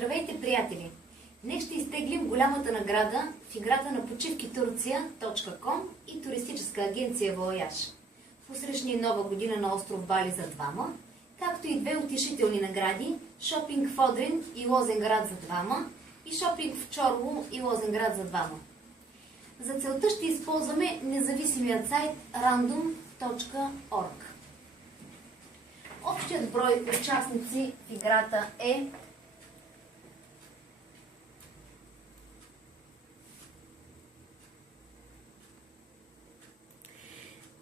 Здравейте, приятели! Днес ще изтеглим голямата награда в играта на почивкиturция.com и туристическа агенция Вояж. Посрещни нова година на остров Бали за двама, както и две утешителни награди – шопинг в Одрин и Лозенград за двама и шопинг в Чорло и Лозенград за двама. За целта ще използваме независимият сайт random.org. Общият брой участници в играта е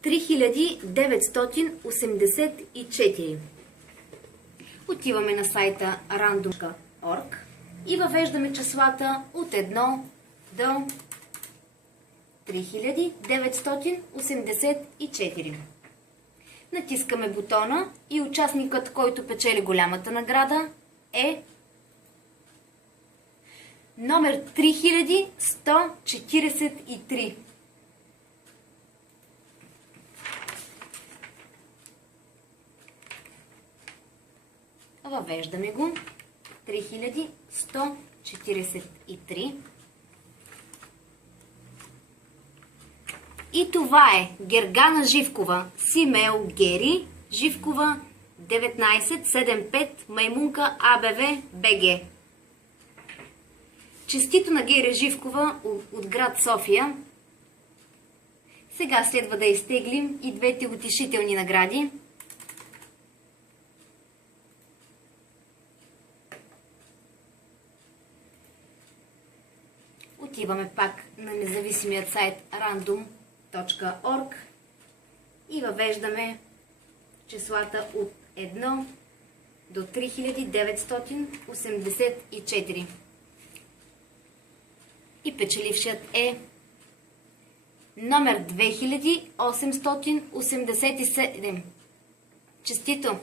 3984. Отиваме на сайта random.org и въвеждаме числата от 1 до 3984. Натискаме бутона и участникът, който печели голямата награда, е номер 3143. Въвеждаме го. 3143. И това е Гергана Живкова, Симео Гери, Живкова 1975, Маймунка АБВ БГ. Честито на Гери Живкова от град София. Сега следва да изтеглим и двете утешителни награди. Отиваме пак на независимият сайт random.org и въвеждаме числата от 1 до 3984. И печелившият е номер 2887. Честито!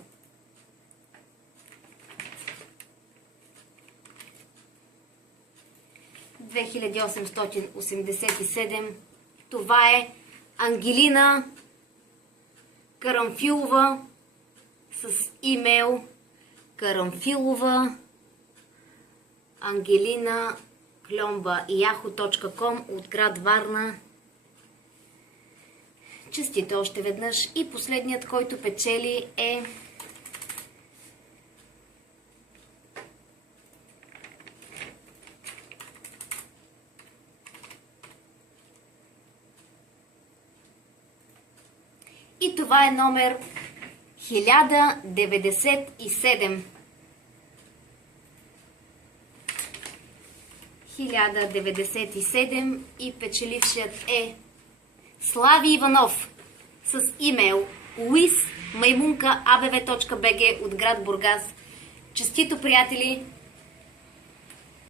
(2887). Това е Ангелина Карамфилова с имейл karamfilova@yahoo.com от град Варна. Честито още веднъж. И последният, който печели, е и това е номер 1097. 1097 и печелившият е Слави Иванов с имейл luis@maimunka.abv.bg от град Бургас. Честито, приятели!